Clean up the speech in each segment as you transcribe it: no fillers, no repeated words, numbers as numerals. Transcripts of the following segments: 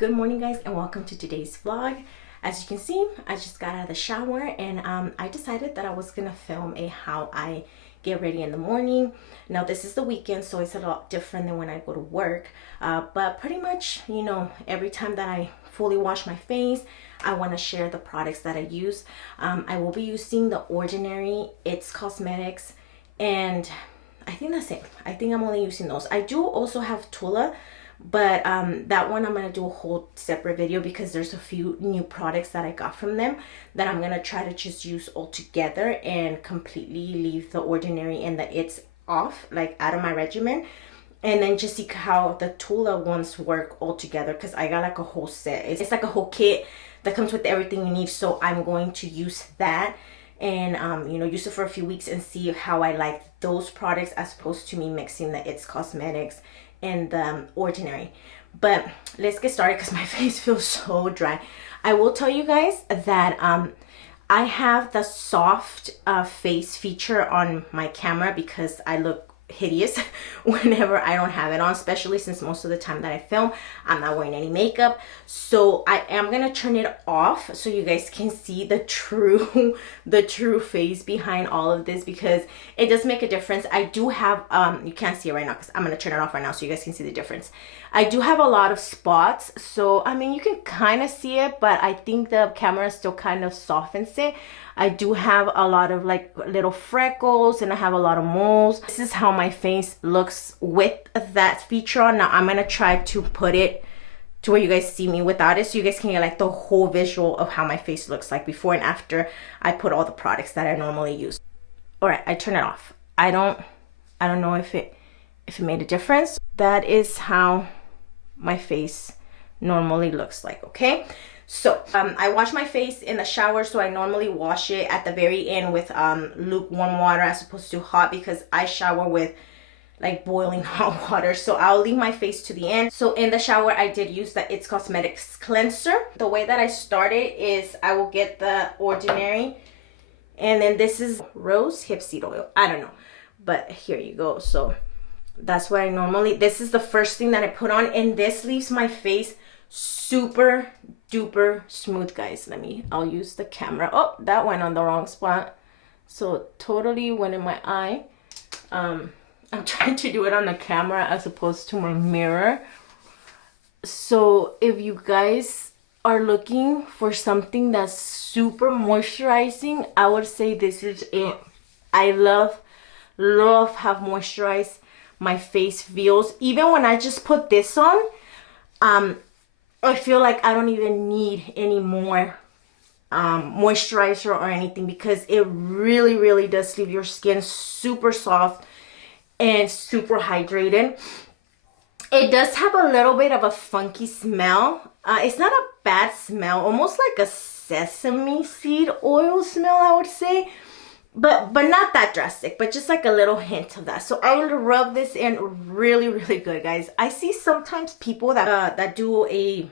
Good morning, guys, and welcome to today's vlog. As you can see, I just got out of the shower and I decided that I was gonna film a how I get ready in the morning. Now this is the weekend, so it's a lot different than when I go to work, but pretty much, you know, every time that I fully wash my face, I want to share the products that I use. I will be using the Ordinary, It's Cosmetics, and I think that's it. I think I'm only using those. I do also have Tula, but that one I'm gonna do a whole separate video because there's a few new products that I got from them that I'm gonna try to just use all together and completely leave the Ordinary and the It's off, like out of my regimen, and then just see how the Tula ones work all together, because I got like a whole set. It's like a whole kit that comes with everything you need, so I'm going to use that and you know, use it for a few weeks and see how I like those products as opposed to me mixing the It's Cosmetics and the Ordinary. But let's get started because my face feels so dry. I will tell you guys that I have the soft face feature on my camera because I look hideous whenever I don't have it on, especially since most of the time that I film I'm not wearing any makeup. So I am gonna turn it off so you guys can see the true face behind all of this, because it does make a difference. I do have you can't see it right now because I'm gonna turn it off right now so you guys can see the difference. I do have a lot of spots, so I mean you can kind of see it, but I think the camera still kind of softens it. I do have a lot of like little freckles and I have a lot of moles. This is how my face looks with that feature on. Now I'm gonna try to put it to where you guys see me without it, so you guys can get like the whole visual of how my face looks like before and after I put all the products that I normally use. All right, I turn it off. I don't know if it made a difference. That is how my face normally looks like. Okay, so I wash my face in the shower, so I normally wash it at the very end with lukewarm water as opposed to hot, because I shower with like boiling hot water, so I'll leave my face to the end. So in the shower I did use the It's Cosmetics cleanser. The way that I started is I will get the Ordinary, and then this is rose hip seed oil, I don't know, but here you go. So that's what I normally, this is the first thing that I put on, and this leaves my face super duper smooth, guys. I'll use the camera. Oh, that went on the wrong spot, so totally went in my eye. I'm trying to do it on the camera as opposed to my mirror. So if you guys are looking for something that's super moisturizing, I would say this is it. I love how moisturized my face feels. Even when I just put this on, I feel like I don't even need any more moisturizer or anything, because it really does leave your skin super soft and super hydrated. It does have a little bit of a funky smell. It's not a bad smell, almost like a sesame seed oil smell, I would say, but not that drastic, but just like a little hint of that. So I will rub this in really good, guys. I see sometimes people that do a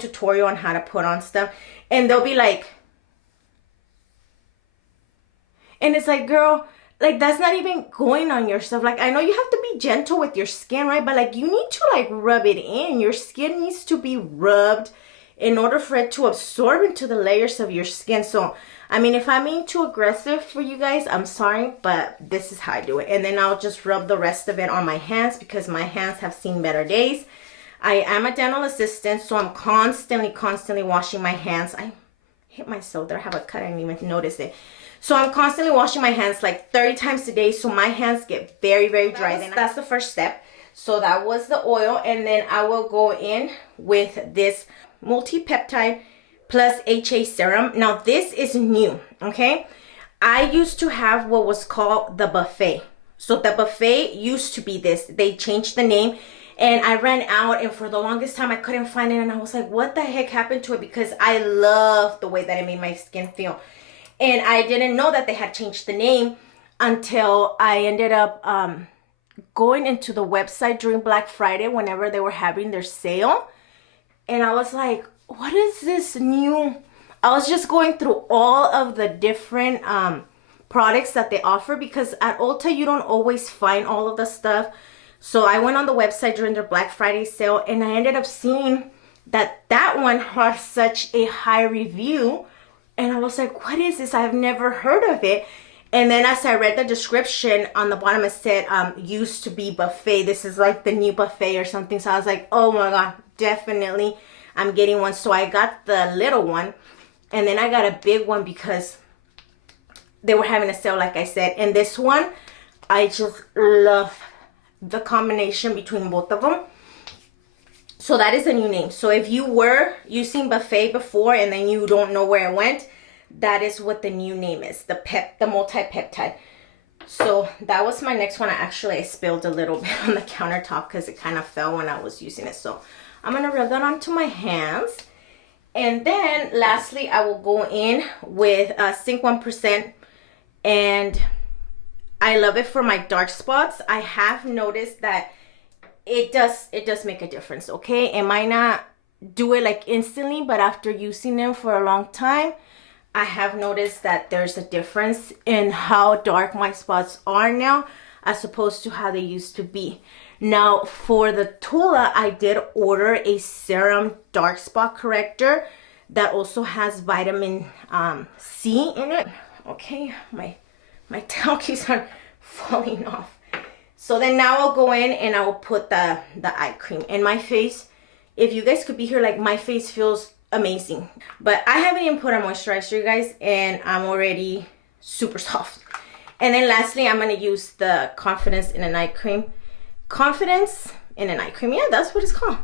tutorial on how to put on stuff, and they'll be like, and it's like, girl, like that's not even going on your stuff. Like, I know you have to be gentle with your skin, right? But like, you need to like rub it in. Your skin needs to be rubbed in order for it to absorb into the layers of your skin. So I mean, if I'm being too aggressive for you guys, I'm sorry, but this is how I do it. And then I'll just rub the rest of it on my hands, because my hands have seen better days. I am a dental assistant, so I'm constantly washing my hands. I hit myself there. I have a cut. I didn't even notice it. So I'm constantly washing my hands like 30 times a day, so my hands get very dry. That's the first step. So that was the oil, and then I will go in with this multi-peptide plus HA serum. Now this is new, okay? I used to have what was called the buffet. So the buffet used to be this. They changed the name, and I ran out, and for the longest time I couldn't find it, and I was like, what the heck happened to it? Because I love the way that it made my skin feel. And I didn't know that they had changed the name until I ended up going into the website during Black Friday whenever they were having their sale. And I was like, what is this new? I was just going through all of the different products that they offer, because at Ulta you don't always find all of the stuff. So I went on the website during their Black Friday sale, and I ended up seeing that one had such a high review. And I was like, what is this? I've never heard of it. And then as I read the description on the bottom, it said used to be buffet. This is like the new buffet or something. So I was like, oh my God, definitely I'm getting one. So I got the little one, and then I got a big one because they were having a sale, like I said. And this one, I just love the combination between both of them. So that is a new name. So if you were using buffet before and then you don't know where it went, that is what the new name is, the multi-peptide. So that was my next one. I spilled a little bit on the countertop because it kind of fell when I was using it. So I'm going to rub that onto my hands. And then lastly, I will go in with Zinc 1%. And I love it for my dark spots. I have noticed that it does make a difference, okay? It might not do it like instantly, but after using them for a long time, I have noticed that there's a difference in how dark my spots are now as opposed to how they used to be. Now, for the Tula, I did order a serum dark spot corrector that also has vitamin C in it. Okay, my tail keeps on falling off. So then now I'll go in and I will put the eye cream in my face. If you guys could be here, like, my face feels amazing. But I haven't even put a moisturizer, you guys, and I'm already super soft. And then lastly, I'm going to use the Confidence in a Night Cream. Confidence in a Night Cream. Yeah, that's what it's called.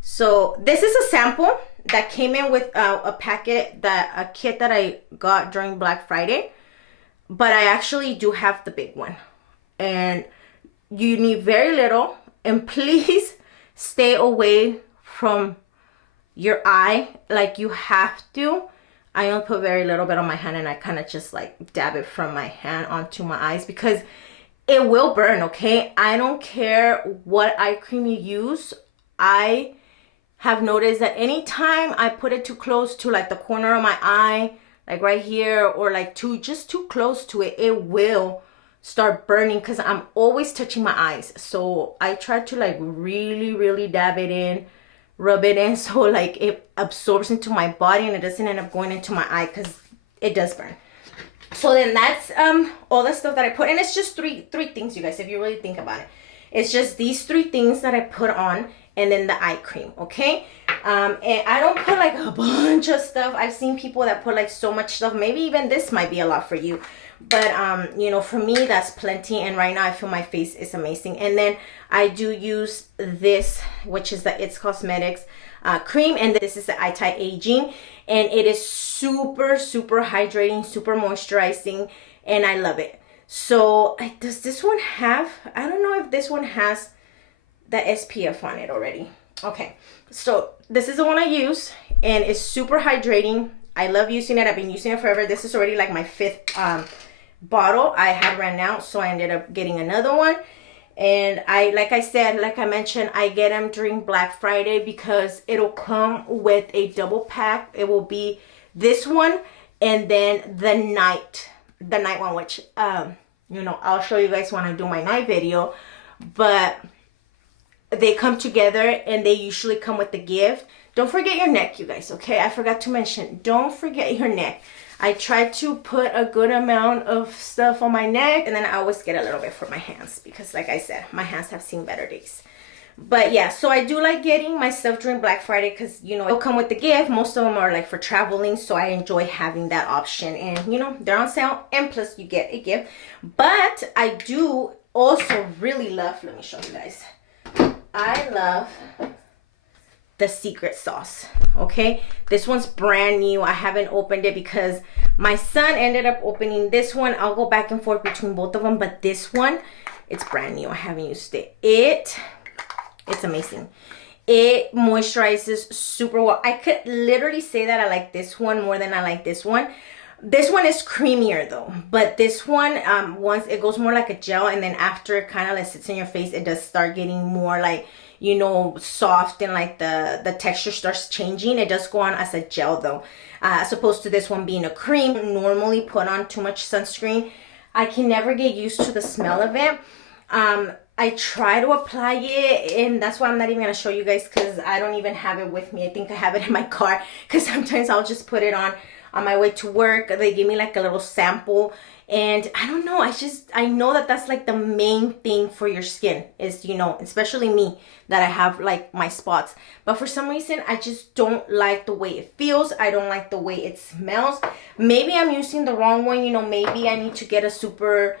So this is a sample that came in with a kit that I got during Black Friday. But I actually do have the big one. And you need very little, and please stay away from your eye. Like, you have to. I only put very little bit on my hand, and I kind of just like dab it from my hand onto my eyes because it will burn, okay? I don't care what eye cream you use. I have noticed that anytime I put it too close to like the corner of my eye, like right here, or like just too close to it, it will start burning because I'm always touching my eyes. So I try to like really dab it in, rub it in, so like it absorbs into my body and it doesn't end up going into my eye because it does burn. So then that's all the stuff that I put, and it's just three things, you guys, if you really think about it. It's just these 3 things that I put on, and then the eye cream, okay? And I don't put like a bunch of stuff. I've seen people that put like so much stuff. Maybe even this might be a lot for you. But, you know, for me, that's plenty. And right now I feel my face is amazing. And then I do use this, which is the It's Cosmetics cream. And this is the Anti-Aging. And it is super hydrating, super moisturizing. And I love it. So does this one have, I don't know if this one has the SPF on it already. Okay, so this is the one I use, and it's super hydrating. I love using it. I've been using it forever. This is already like my 5th bottle. I had ran out, so I ended up getting another one. And like I mentioned, I get them during Black Friday because it'll come with a double pack. It will be this one and then the night one, which you know, I'll show you guys when I do my night video. But they come together, and they usually come with the gift. Don't forget your neck, you guys, okay? I forgot to mention, don't forget your neck. I try to put a good amount of stuff on my neck, and then I always get a little bit for my hands because, like I said, my hands have seen better days. But yeah, so I do like getting my stuff during Black Friday because, you know, it'll come with the gift. Most of them are like for traveling, so I enjoy having that option. And, you know, they're on sale, and plus you get a gift. But I do also really love, let me show you guys. I love the secret sauce, okay? This one's brand new. I haven't opened it because my son ended up opening this one. I'll go back and forth between both of them, but this one, it's brand new. I haven't used it. It's amazing. It moisturizes super well. I could literally say that I like this one more than I like this one. This one is creamier though, but this one, once it goes more like a gel, and then after it kind of like sits in your face, it does start getting more like, you know, soft, and like the texture starts changing. It does go on as a gel though, as opposed to this one being a cream. Normally put on too much sunscreen. I can never get used to the smell of it. I try to apply it, and that's why I'm not even gonna show you guys, because I don't even have it with me. I think I have it in my car, because sometimes I'll just put it on my way to work. They give me like a little sample, and I don't know, I know that that's like the main thing for your skin is, you know, especially me, that I have like my spots. But for some reason, I just don't like the way it feels. I don't like the way it smells. Maybe I'm using the wrong one, you know, maybe I need to get a super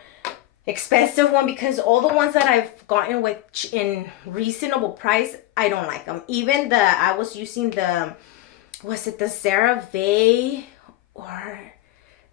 expensive one, because all the ones that I've gotten with in reasonable price, I don't like them. Even I was using was it the CeraVe, or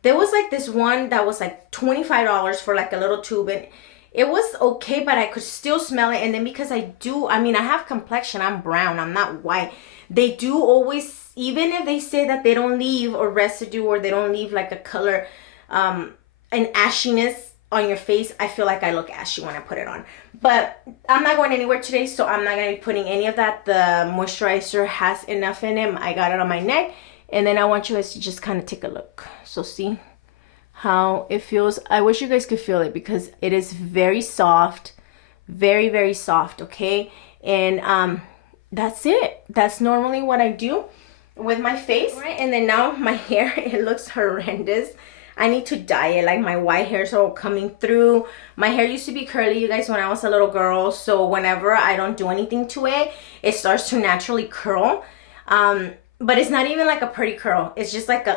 there was like this one that was like $25 for like a little tube, and it was okay, but I could still smell it. And then because I have complexion, I'm brown, I'm not white. They do always, even if they say that they don't leave a residue or they don't leave like a color, an ashiness on your face, I feel like I look ashy when I put it on. But I'm not going anywhere today, so I'm not going to be putting any of that. The moisturizer has enough in it. I got it on my neck. And then I want you guys to just kind of take a look. So see how it feels. I wish you guys could feel it, because it is very soft. Very, very soft, okay? And that's it. That's normally what I do with my face. Right? And then now my hair, it looks horrendous. I need to dye it. Like, my white hairs are all coming through. My hair used to be curly, you guys, when I was a little girl. So whenever I don't do anything to it, it starts to naturally curl. But it's not even like a pretty curl. It's just like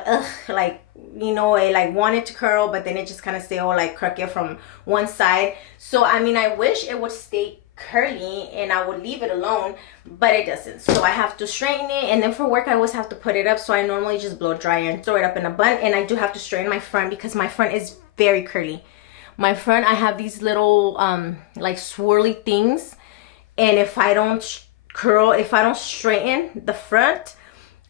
like, you know, it like wanted to curl, but then it just kind of stay all like crooked from one side. So I mean, I wish it would stay curly and I would leave it alone, but it doesn't. So I have to straighten it, and then for work I always have to put it up. So I normally just blow dry and throw it up in a bun. And I do have to straighten my front, because my front is very curly. My front, I have these little like swirly things, and if I don't straighten the front,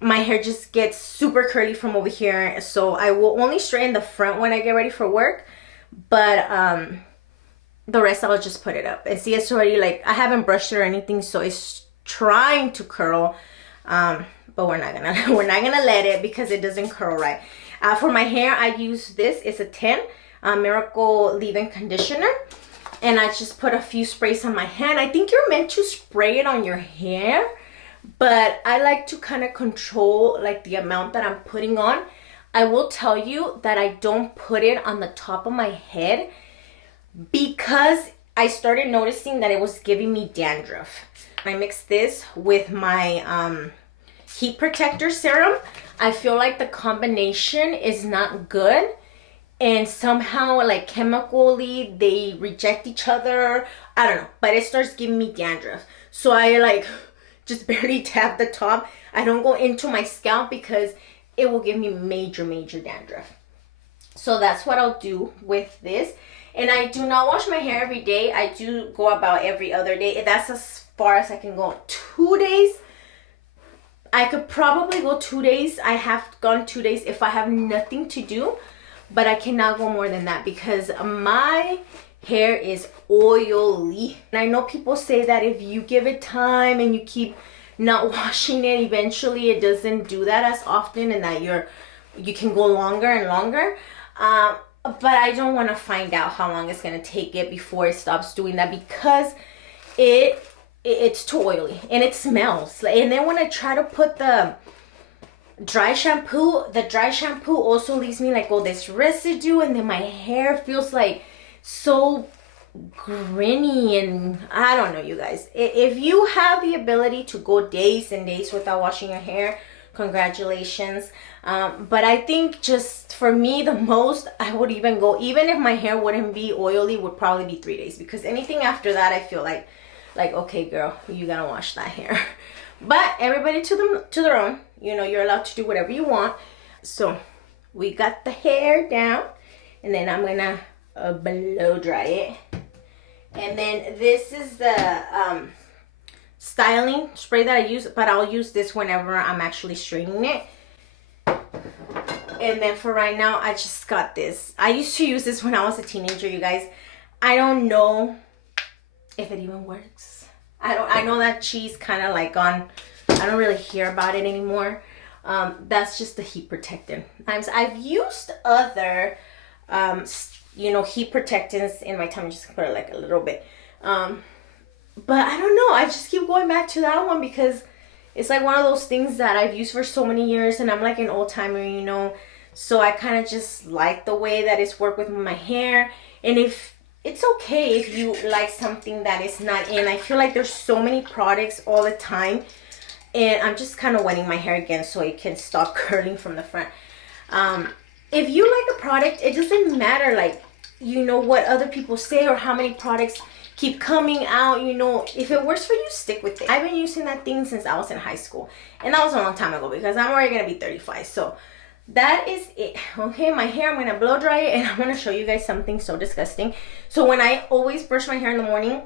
my hair just gets super curly from over here. So I will only straighten the front when I get ready for work, but the rest I'll just put it up. And see, it's already like, I haven't brushed it or anything, so it's trying to curl, but we're not gonna let it, because it doesn't curl right. For my hair, I use this. It's a 10 Miracle Leave-In Conditioner, and I just put a few sprays on my hand. I think you're meant to spray it on your hair, but I like to kind of control like the amount that I'm putting on. I will tell you that I don't put it on the top of my head, because I started noticing that it was giving me dandruff. I mixed this with my heat protector serum. I feel like the combination is not good, and somehow like chemically they reject each other. I don't know, but it starts giving me dandruff. So I like just barely tap the top. I don't go into my scalp, because it will give me major dandruff. So that's what I'll do with this. And I do not wash my hair every day. I do go about every other day. That's as far as I can go. 2 days. I could probably go 2 days. I have gone 2 days if I have nothing to do. But I cannot go more than that, because my hair is oily. And I know people say that if you give it time and you keep not washing it, eventually it doesn't do that as often, and that you can go longer and longer. But I don't want to find out how long it's going to take it before it stops doing that, because it's too oily and it smells. And then when I try to put the dry shampoo also leaves me like all this residue, and then my hair feels like so grainy, and I don't know, you guys. If you have the ability to go days and days without washing your hair, congratulations. But I think just for me, the most I would even go, even if my hair wouldn't be oily, would probably be 3 days, because anything after that, I feel like okay, girl, you gotta wash that hair. But everybody to their own. You know, you're allowed to do whatever you want. So we got the hair down, and then I'm gonna blow dry it. And then this is the styling spray that I use, but I'll use this whenever I'm actually straightening it. And then for right now, I just got this. I used to use this when I was a teenager, you guys. I don't know if it even works. I know that she's kind of like gone. I don't really hear about it anymore. That's just the heat protectant. I've used other, heat protectants in my time. Just put like a little bit But I don't know, I just keep going back to that one because it's like one of those things that I've used for so many years, and I'm like an old timer, you know. So I kind of just like the way that it's worked with my hair. And if it's okay if you like something that is not in, I feel like there's so many products all the time, and I'm just kind of wetting my hair again so it can stop curling from the front. If you like a product, it doesn't matter, like, you know, what other people say or how many products keep coming out, you know. If it works for you, stick with it. I've been using that thing since I was in high school, and that was a long time ago because I'm already gonna be 35. So that is it. Okay, my hair, I'm gonna blow dry it, and I'm gonna show you guys something so disgusting. So when I always brush my hair in the morning,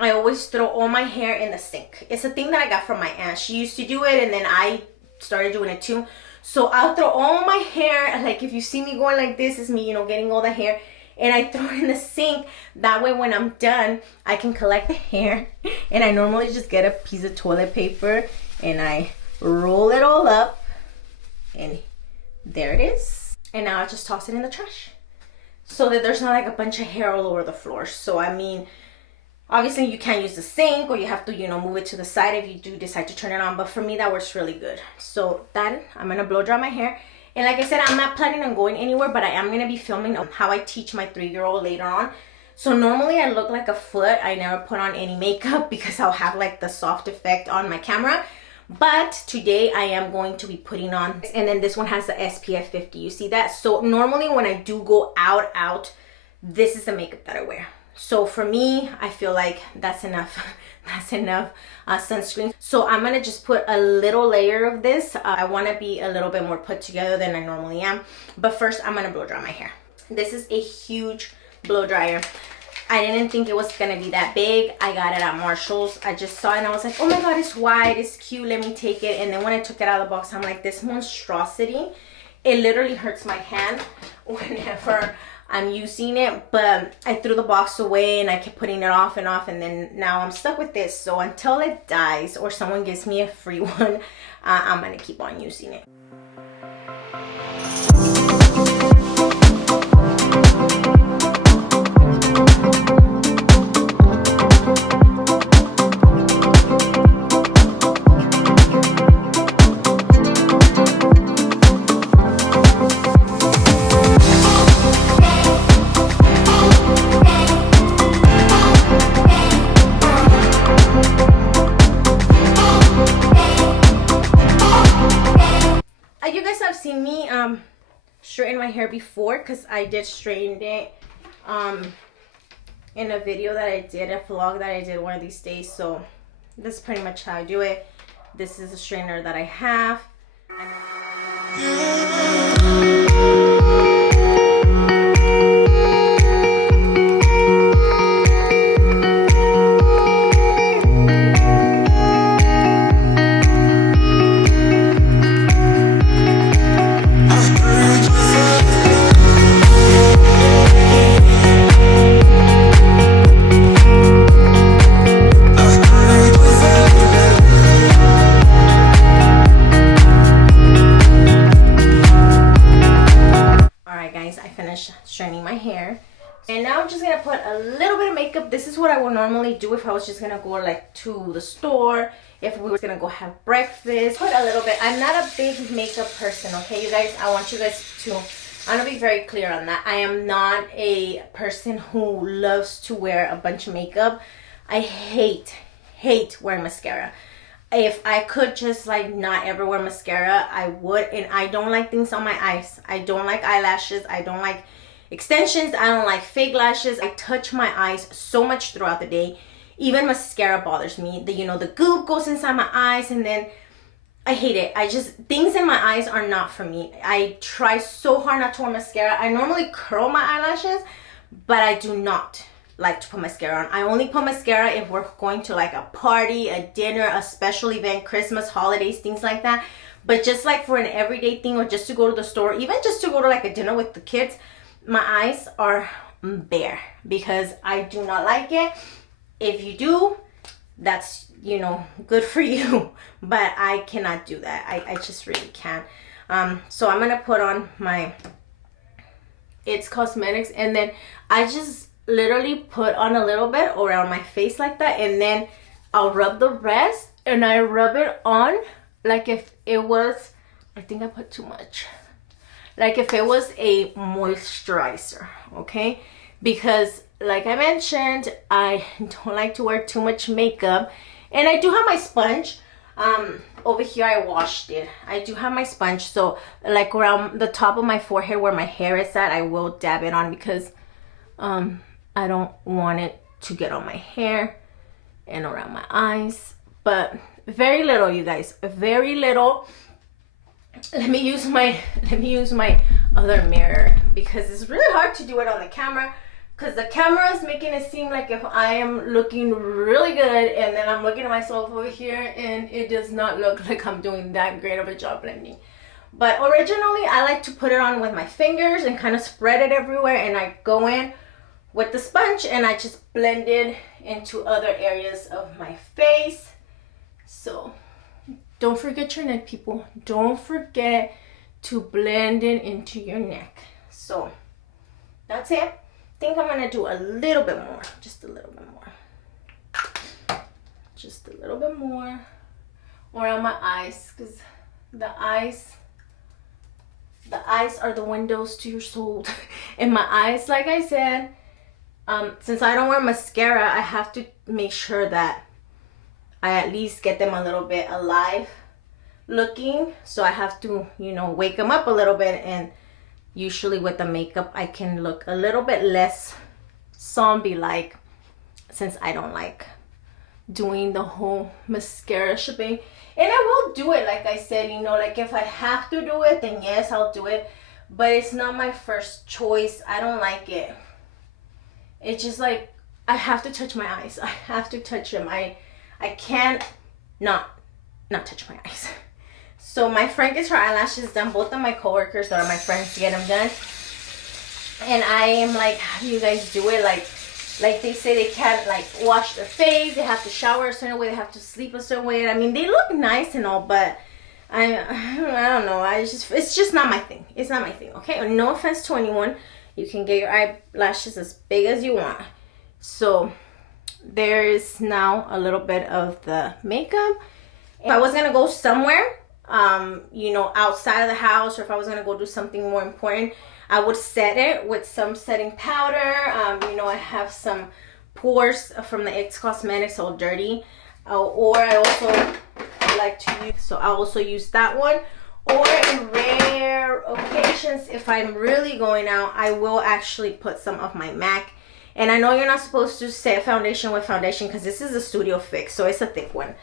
I always throw all my hair in the sink. It's a thing that I got from my aunt. She used to do it, and then I started doing it too. So I'll throw all my hair, like if you see me going like this, is me, you know, getting all the hair, and I throw it in the sink. That way when I'm done, I can collect the hair, and I normally just get a piece of toilet paper and I roll it all up, and there it is. And now I just toss it in the trash so that there's not like a bunch of hair all over the floor. So I mean, obviously you can't use the sink, or you have to, you know, move it to the side if you do decide to turn it on. But for me, that works really good. So that, I'm gonna blow dry my hair. And like I said, I'm not planning on going anywhere, but I am gonna be filming how I teach my 3-year-old later on. So normally I look like a foot. I never put on any makeup because I'll have like the soft effect on my camera. But today I am going to be putting on, and then this one has the SPF 50. You see that? So normally when I do go out, this is the makeup that I wear. So for me, I feel like that's enough. That's enough sunscreen. So I'm gonna just put a little layer of this. I want to be a little bit more put together than I normally am. But first, I'm gonna blow dry my hair. This is a huge blow dryer. I didn't think it was gonna be that big. I got it at Marshall's. I just saw it and I was like, oh my god, it's wide, it's cute, let me take it. And then when I took it out of the box, I'm like, this monstrosity. It literally hurts my hand whenever I'm using it. But I threw the box away and I kept putting it off, and then now I'm stuck with this. So until it dies or someone gives me a free one, I'm gonna keep on using it. Seen me straighten my hair before, because I did straighten it in a video that I did, a vlog that I did one of these days. So this is pretty much how I do it. This is a straightener that I have. Straightening my hair, and now I'm just gonna put a little bit of makeup. This is what I would normally do if I was just gonna go like to the store, if we were gonna go have breakfast. Put a little bit. I'm not a big makeup person, okay, you guys. I want you guys to, I'm gonna be very clear on that. I am not a person who loves to wear a bunch of makeup. I hate wearing mascara. If I could just like not ever wear mascara, I would. And I don't like things on my eyes. I don't like eyelashes. I don't like extensions. I don't like fake lashes. I touch my eyes so much throughout the day. Even mascara bothers me. The, you know, the goop goes inside my eyes, and then I hate it. I just, things in my eyes are not for me. I try so hard not to wear mascara. I normally curl my eyelashes, but I do not like to put mascara on. I only put mascara if we're going to like a party, a dinner, a special event, Christmas, holidays, things like that. But just like for an everyday thing, or just to go to the store, even just to go to like a dinner with the kids, my eyes are bare because I do not like it. If you do, that's, you know, good for you, but I cannot do that. I just really can't. So I'm gonna put on my It's Cosmetics, and then I just literally put on a little bit around my face like that, and then I'll rub the rest, and I rub it on like if it was, I think I put too much, like if it was a moisturizer, okay? Because like I mentioned, I don't like to wear too much makeup, and I do have my sponge. Over here I washed it. I do have my sponge, so like around the top of my forehead where my hair is at, I will dab it on because I don't want it to get on my hair and around my eyes, but very little, you guys, very little. Let me use my other mirror because it's really hard to do it on the camera, because the camera is making it seem like if I am looking really good, and then I'm looking at myself over here and it does not look like I'm doing that great of a job blending. But originally I like to put it on with my fingers and kind of spread it everywhere, and I go in with the sponge and I just blend it into other areas of my face. So don't forget your neck, people. Don't forget to blend it into your neck. So that's it. I think I'm gonna do a little bit more, just a little bit more, just a little bit more around my eyes, because the eyes are the windows to your soul. And my eyes, like I said, since I don't wear mascara, I have to make sure that I at least get them a little bit alive looking. So I have to, you know, wake them up a little bit, and usually with the makeup I can look a little bit less zombie-like, since I don't like doing the whole mascara shebang. And I will do it, like I said, you know, like if I have to do it, then yes, I'll do it, but it's not my first choice. I don't like it. It's just like I have to touch my eyes. I have to touch them. I can't not touch my eyes. So my friend gets her eyelashes done. Both of my coworkers that are my friends get them done. And I am like, how do you guys do it? Like they say they can't like wash their face. They have to shower a certain way. They have to sleep a certain way. I mean, they look nice and all, but I don't know. It's just not my thing. It's not my thing. Okay. No offense to anyone. You can get your eyelashes as big as you want. So there is now a little bit of the makeup. If I was gonna go somewhere, you know, outside of the house, or if I was gonna go do something more important, I would set it with some setting powder. You know, I have some pores from the X Cosmetics All Dirty, or I also like to use, so I also use that one. Or in rare occasions, if I'm really going out, I will actually put some of my MAC. And I know you're not supposed to set foundation with foundation because this is a Studio Fix, so it's a thick one.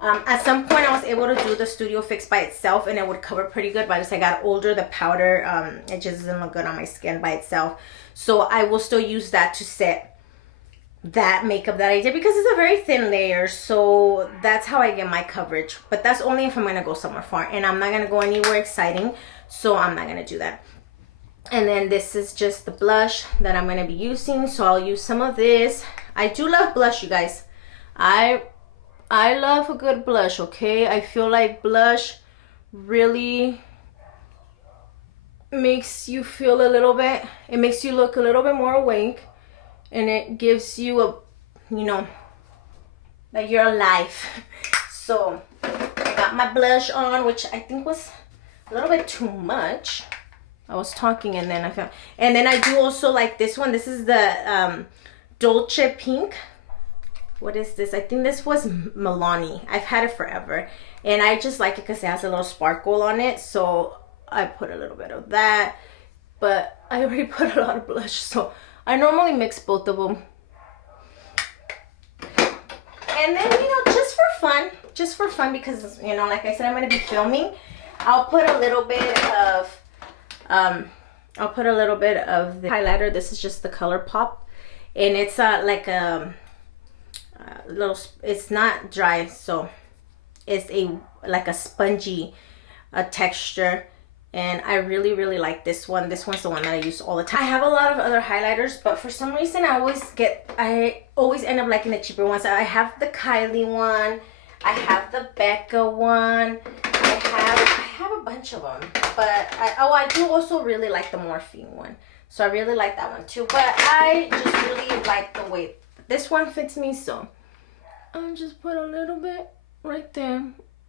At some point, I was able to do the Studio Fix by itself, and it would cover pretty good. But as I got older, the powder, it just doesn't look good on my skin by itself. So I will still use that to set that makeup that I did, because it's a very thin layer. So that's how I get my coverage. But that's only if I'm going to go somewhere far. And I'm not going to go anywhere exciting, so I'm not going to do that. And then this is just the blush that I'm going to be using. So I'll use some of this. I do love blush, you guys. I love a good blush, okay? I feel like blush really makes you feel a little bit, it makes you look a little bit more awake, and it gives you a, you know, that you're alive. So I got my blush on, which I think was a little bit too much. I was talking and then I found, and then I do also like this one. This is the Dolce Pink. What is this? I think this was Milani. I've had it forever, and I just like it because it has a little sparkle on it, so I put a little bit of that. But I already put a lot of blush, so I normally mix both of them. And then, you know, just for fun, because, you know, like I said, I'm going to be filming. I'll put a little bit of the highlighter. This is just the Color Pop, and it's like a little, it's not dry, so it's like a spongy texture, and I really like this one. This one's the one that I use all the time. I have a lot of other highlighters, but for some reason I always end up liking the cheaper ones. I have the Kylie one, I have the Becca one, I have a bunch of them, but I do also really like the Morphine one. So I really like that one too. But I just really like the way this one fits me. So I'll just put a little bit right there.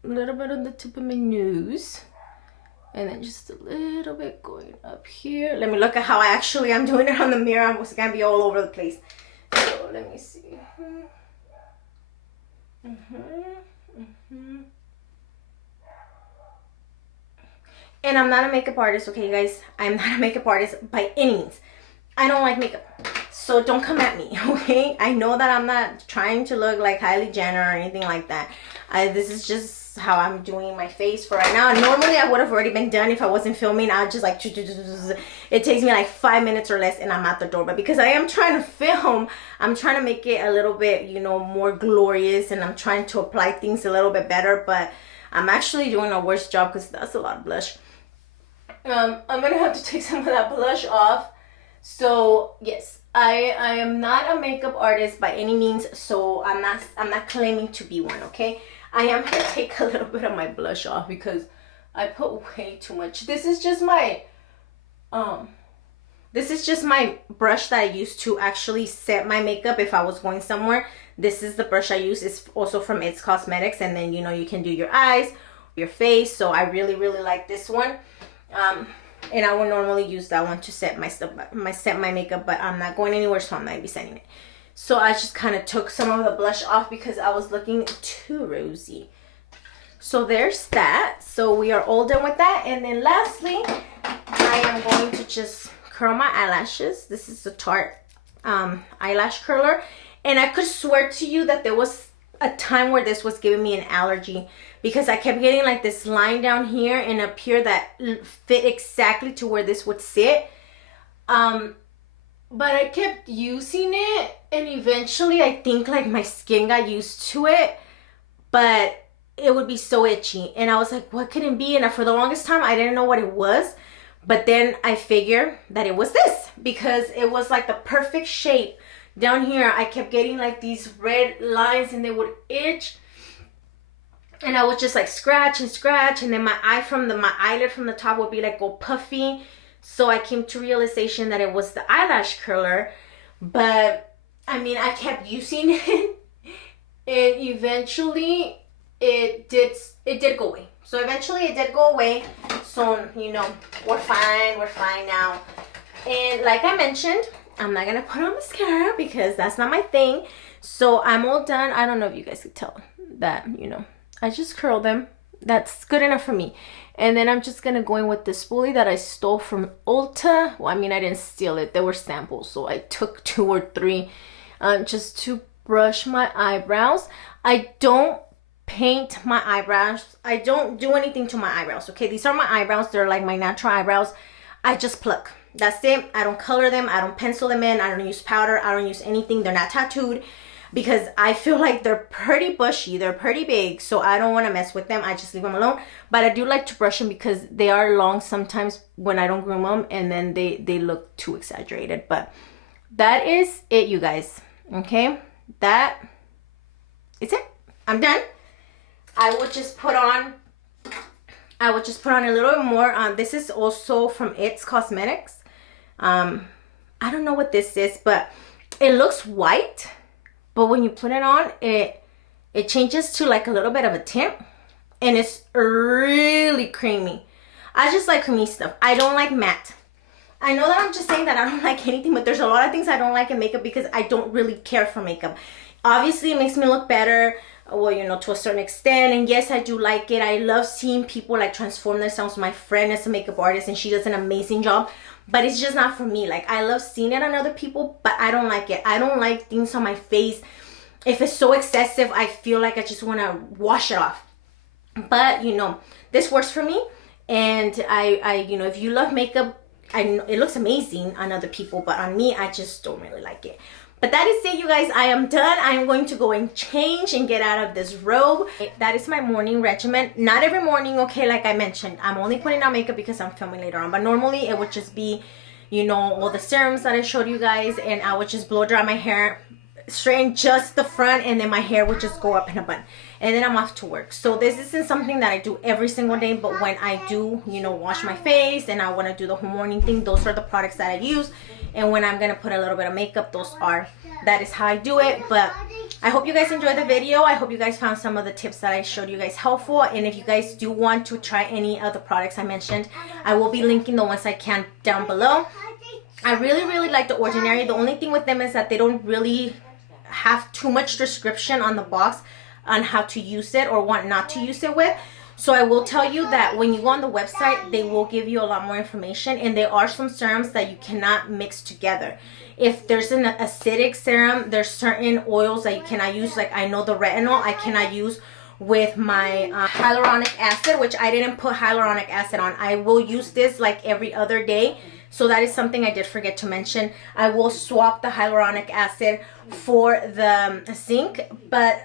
A little bit on the tip of my nose. And then just a little bit going up here. Let me look at how I actually am doing it on the mirror. I was gonna be all over the place. So let me see. And I'm not a makeup artist, okay, guys? I'm not a makeup artist by any means. I don't like makeup, so don't come at me, okay? I know that I'm not trying to look like Kylie Jenner or anything like that. This is just how I'm doing my face for right now. Normally, I would have already been done if I wasn't filming. I'd just like, it takes me like 5 minutes or less and I'm at the door. But because I am trying to film, I'm trying to make it a little bit, you know, more glorious, and I'm trying to apply things a little bit better. But I'm actually doing a worse job because that's a lot of blush. I'm gonna have to take some of that blush off. So yes, I am not a makeup artist by any means, so I'm not claiming to be one, okay? I am gonna take a little bit of my blush off because I put way too much. This is just my brush that I use to actually set my makeup if I was going somewhere. This is the brush I use. It's also from It's Cosmetics, and then, you know, you can do your eyes, your face. So I really like this one. And I would normally use that one to set my makeup, but I'm not going anywhere, so I'm not be setting it. So I just kind of took some of the blush off because I was looking too rosy. So there's that. So we are all done with that. And then lastly, I am going to just curl my eyelashes. This is the Tarte eyelash curler. And I could swear to you that there was a time where this was giving me an allergy, because I kept getting like this line down here and up here that fit exactly to where this would sit. But I kept using it, and eventually I think like my skin got used to it, but it would be so itchy. And I was like, what could it be? And for the longest time, I didn't know what it was. But then I figured that it was this, because it was like the perfect shape. Down here, I kept getting like these red lines and they would itch. And I would just like scratch and scratch. And then my eyelid from the top would be like all puffy. So I came to realization that it was the eyelash curler. But I mean, I kept using it. And eventually it did go away. So eventually it did go away. So, you know, we're fine now. And like I mentioned, I'm not gonna put on mascara because that's not my thing. So I'm all done. I don't know if you guys could tell that, you know, I just curled them. That's good enough for me. And then I'm just gonna go in with this spoolie that I stole from Ulta. Well, I mean, I didn't steal it. They were samples. So I took 2 or 3 just to brush my eyebrows. I don't paint my eyebrows. I don't do anything to my eyebrows, okay? These are my eyebrows. They're like my natural eyebrows. I just pluck. That's it. I don't color them. I don't pencil them in. I don't use powder. I don't use anything. They're not tattooed because I feel like they're pretty bushy. They're pretty big, so I don't want to mess with them. I just leave them alone. But I do like to brush them because they are long sometimes when I don't groom them, and then they look too exaggerated. But that is it, you guys. Okay? That is it. I'm done. I would just put on a little bit more. This is also from It's Cosmetics. I don't know what this is, but it looks white. But when you put it on, it changes to like a little bit of a tint. And it's really creamy. I just like creamy stuff. I don't like matte. I know that I'm just saying that I don't like anything, but there's a lot of things I don't like in makeup because I don't really care for makeup. Obviously, it makes me look better. Well, you know, to a certain extent. And yes, I do like it. I love seeing people like transform themselves. My friend is a makeup artist and she does an amazing job. But it's just not for me. Like, I love seeing it on other people, but I don't like it. I don't like things on my face. If it's so excessive, I feel like I just want to wash it off. But, you know, this works for me. And I you know, if you love makeup, I know it looks amazing on other people. But on me, I just don't really like it. But that is it, you guys. I am done. I'm going to go and change and get out of this robe. That is my morning regimen. Not every morning, okay, like I mentioned. I'm only putting on makeup because I'm filming later on. But normally it would just be, you know, all the serums that I showed you guys. And I would just blow dry my hair, straighten just the front, and then my hair would just go up in a bun. and then I'm off to work. So this isn't something that I do every single day, but when I do, you know, wash my face and I want to do the whole morning thing, those are the products that I use. And when I'm gonna put a little bit of makeup, that is how I do it. But I hope you guys enjoyed the video. I hope you guys found some of the tips that I showed you guys helpful. And if you guys do want to try any of the products I mentioned, I will be linking the ones I can down below. I really like the Ordinary. The only thing with them is that they don't really have too much description on the box on how to use it or what not to use it with. So I will tell you that when you go on the website, they will give you a lot more information, and there are some serums that you cannot mix together. If there's an acidic serum, there's certain oils that you cannot use. Like I know the retinol I cannot use with my hyaluronic acid, which I didn't put hyaluronic acid on. I will use this like every other day. So that is something I did forget to mention. I will swap the hyaluronic acid for the zinc,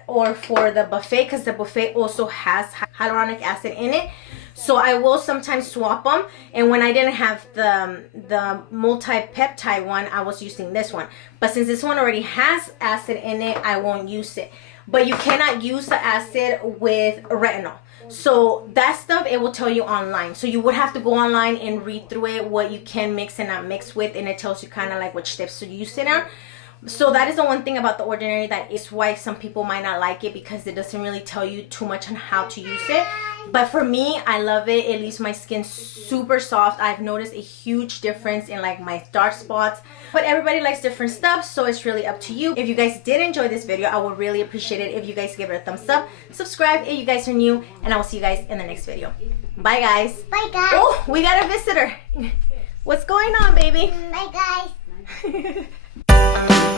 or for the buffet, because the buffet also has hyaluronic acid in it. So I will sometimes swap them. And when I didn't have the multi-peptide one, I was using this one. But since this one already has acid in it, I won't use it. But you cannot use the acid with retinol. So that stuff, it will tell you online. So you would have to go online and read through it, what you can mix and not mix with, and it tells you kind of like which steps to use it on. So that is the one thing about the Ordinary that is why some people might not like it, because it doesn't really tell you too much on how to use it. But for me, I love it. It leaves my skin super soft. I've noticed a huge difference in like my dark spots. But everybody likes different stuff, so it's really up to you. If you guys did enjoy this video, I would really appreciate it if you guys give it a thumbs up. Subscribe if you guys are new, and I will see you guys in the next video. Bye, guys. Bye, guys. Oh, we got a visitor. What's going on, baby? Bye, guys.